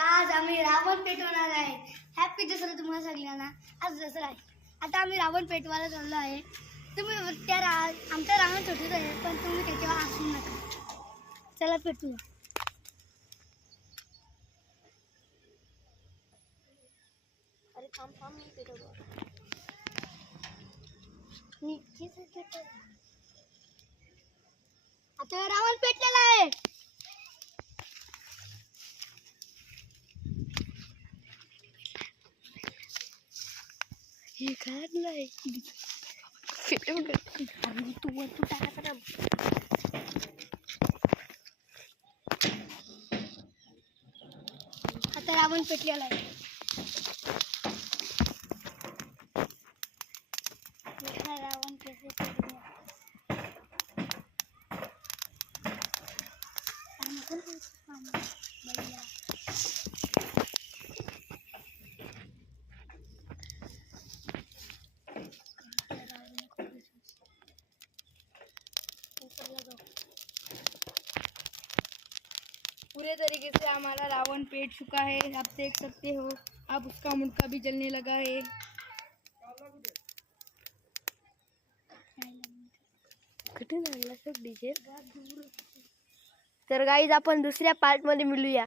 आज आम्ही रावण पेटवणार आहे. हॅपी दसरा तुम्हाला सगळ्यांना. आज दसरा आहे. आता आम्ही रावण पेटवायला चाललो आहे. तुम्ही आमचा रावण छोटूच आहे, पण तुम्ही त्याच्यावर हसू नका. चला पेटू. अरे थांब मी पेटवतो. आता रावण पेटलेला आहे. हे काय नाही तू टाका. आता रावण पेटलेला आहे. रावण पूरे तरीके से हमारा रावण पेट चुका है। आप देख सकते हो, अब उसका मुंडका भी जलने लगा है। तर गाईज आपण दुसऱ्या पार्ट मध्ये मिळूया.